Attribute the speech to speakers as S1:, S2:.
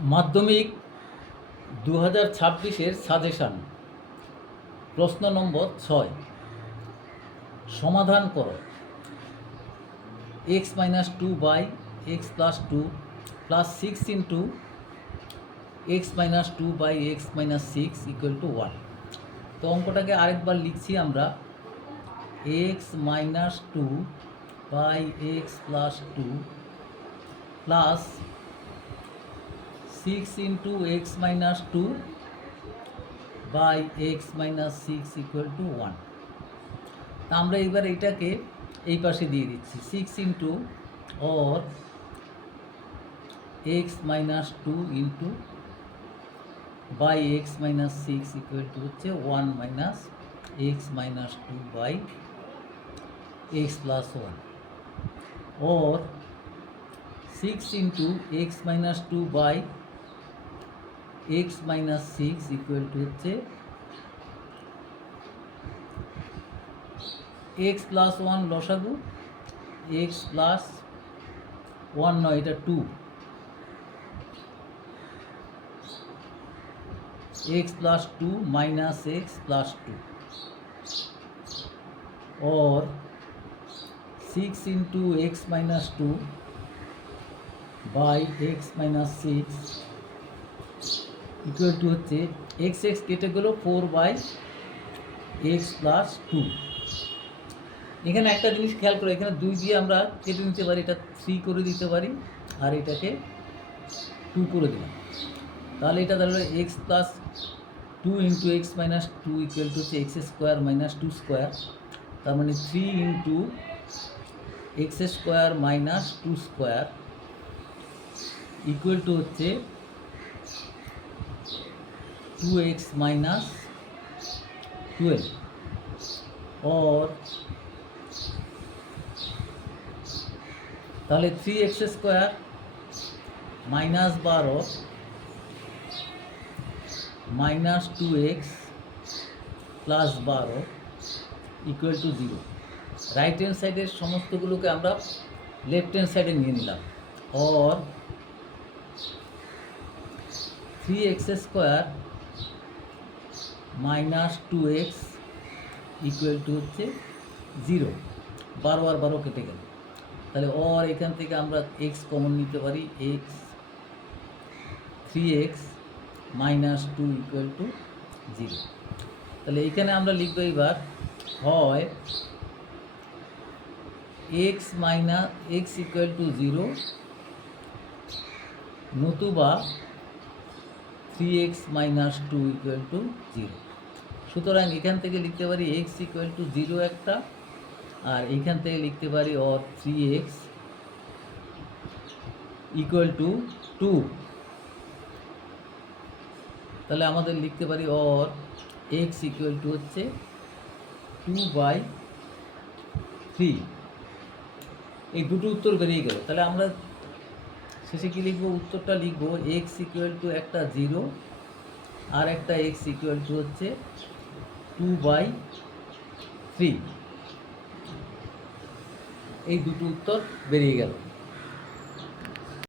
S1: মাধ্যমিক দু হাজার ছাব্বিশের সাজেশান। প্রশ্ন নম্বর ছয়। সমাধান করো। X minus two by x plus two plus six into x minus two by x minus six equal to one. তো অঙ্কটাকে আরেকবার লিখছি আমরা। X minus two by x plus two plus six into x minus two by x minus six equal to one তা আমরা এবার এটাকে এই পাশে দিয়ে দিচ্ছি। Six into or x minus two into by x minus six equal to হচ্ছে one minus x minus two by x plus one or 6 into x minus 2 by x minus 6 equal to হচ্ছে x plus 1 লসাগু x plus 1 নয় এটা 2 x plus 2 minus x plus 2 or 6 into x minus 2 by x minus 6 equal to হচ্ছে x x কেটে গেল 4 by x plus 2 এখানে একটা জিনিস খেয়াল করো, এখানে দুই দিয়ে আমরা কেটে নিতে পারি, এটা থ্রি করে দিতে পারি, আর এটাকে টু করে দিলাম। তাহলে এটা দাঁড়াল x plus two into x minus two equal to হচ্ছে x square minus two square তার মানে three into x square minus two square equal to হচ্ছে টু এক্স মাইনাস টুয়েলভ और তাহলে থ্রি এক্স স্কোয়ার মাইনাস বারো minus two x plus বারো equal to zero right hand সাইডের সমস্তগুলোকে আমরা লেফট হ্যান্ড সাইডে নিয়ে নিলাম। Or three x square minus two x equal to হচ্ছে জিরো বারো আর বারো কেটে গেল। তাহলে অর এখান থেকে আমরা এক্স কমন নিতে পারি x three x minus two equal to zero তাহলে এখানে আমরা লিখব এবার হয় x minus x equal to zero নতুবা three x minus two equal to zero সুতরাং এখান থেকে লিখতে পারি এক্স ইকুয়াল টু জিরো একটা, আর এখান থেকে লিখতে পারি or three x equal to two তাহলে আমাদের লিখতে পারি অর এক্স ইকুয়াল টু হচ্ছে টু বাই থ্রি এই দুটো উত্তর বেরিয়ে গেল। তাহলে আমরা শেষে কী লিখব? উত্তরটা লিখব এক্স ইকুয়াল টু একটা জিরো আর একটা এক্স ইকুয়াল টু হচ্ছে টু বাই থ্রি এই দুটো উত্তর বেরিয়ে গেল।